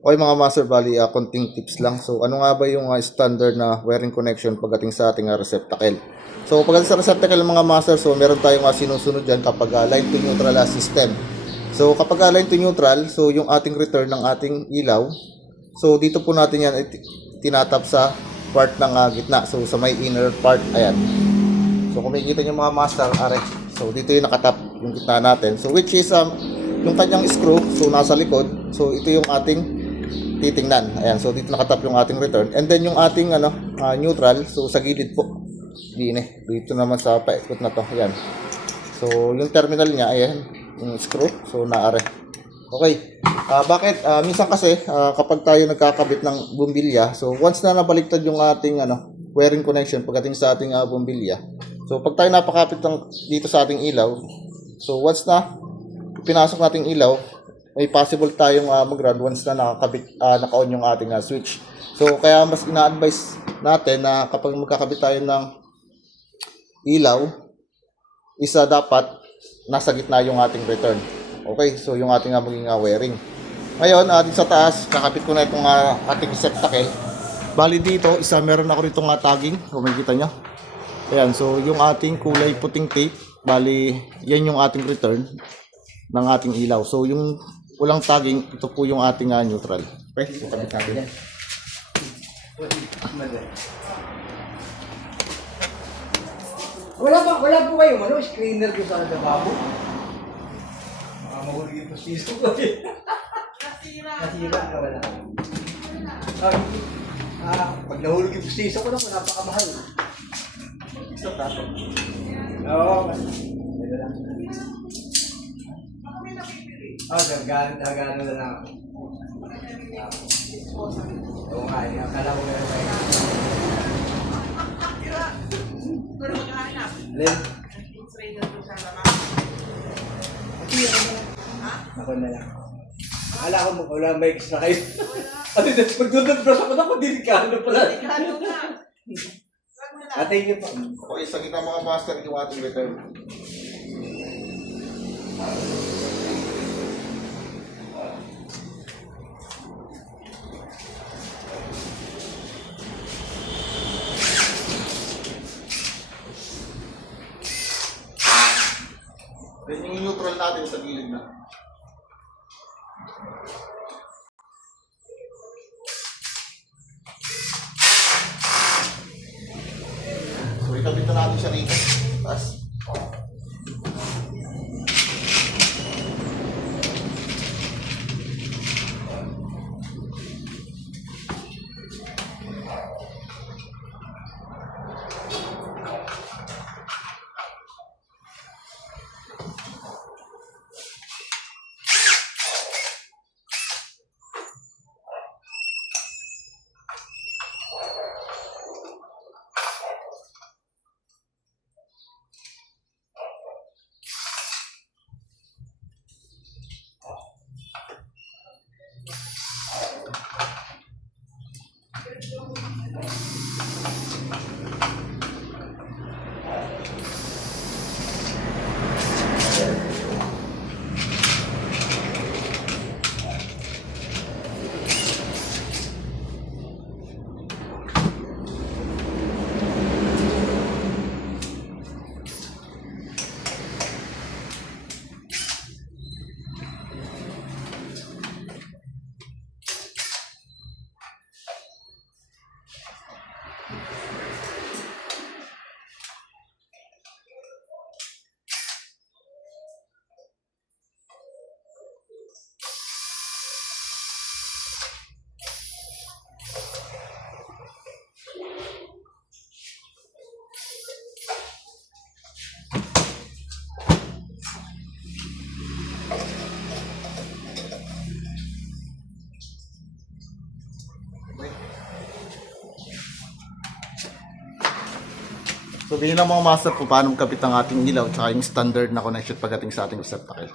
Okay mga master, bali konting tips lang. So ano nga ba yung standard na wiring connection pagdating sa ating receptacle? So pagdating sa receptacle mga master, so meron tayong sinusunod dyan kapag line to neutral system. So kapag line to neutral, so yung ating return ng ating ilaw, so dito po natin yan tinatap sa part ng gitna. So sa may inner part, ayan. So kung makikita nyo mga master, are, so dito yung nakatap yung gitna natin. So which is yung kanyang screw, so nasa likod. So ito yung ating titingnan. Ayan, so dito nakatap yung ating return. And then yung ating neutral, so sa gilid po. Dito naman sa paikot na to. Ayan. So yung terminal niya, ayan, yung screw. So naare. Okay. Bakit? Minsan kasi kapag tayo nagkakabit ng bumbilya, so once na nabaliktad yung ating wiring connection pagdating sa ating bumbilya. So pag tayo napakapit dito sa ating ilaw, so once na pinasok nating ilaw, may possible tayong mag-run once na naka-on yung ating switch. So kaya mas ina-advise natin na kapag magkakabit tayo ng ilaw, isa dapat nasa gitna yung ating return. Okay, so yung ating maging wiring. Ngayon, dito sa taas, kakapit ko na itong ating receptacle. Bali dito, meron ako rito tagging, kung makikita nyo. Ayan, so yung ating kulay puting tape, bali yan yung ating return ng ating ilaw. So yung walang tagging, ito po yung ating neutral. Okay, so kabit natin. Wala po kayong screener ko sa lababo. Mahulog yung pasiso ko eh. Nasira ka wala. Pag nahulog yung pasiso ko na, napakamahal. Isa tato. Oo. Ito lang. Gagano na lang ako. Oo nga, akala ko meron tayo. Pero maghahanap. Len? Trainer ko sa lama. Ako na lang. Akala ko wala may extra kayo. Magdudod-brush ako na kung delikado pala. Delikado na. Thank you po. Okay, sa gitna mga master, yung ating return. Then yung neutral natin sa gilid na. So ikabit na natin siya rito. Tapos So, ganyan lang mga master kung paano magkabit ang ating ilaw at yung standard na connection pagdating sa ating receptacle.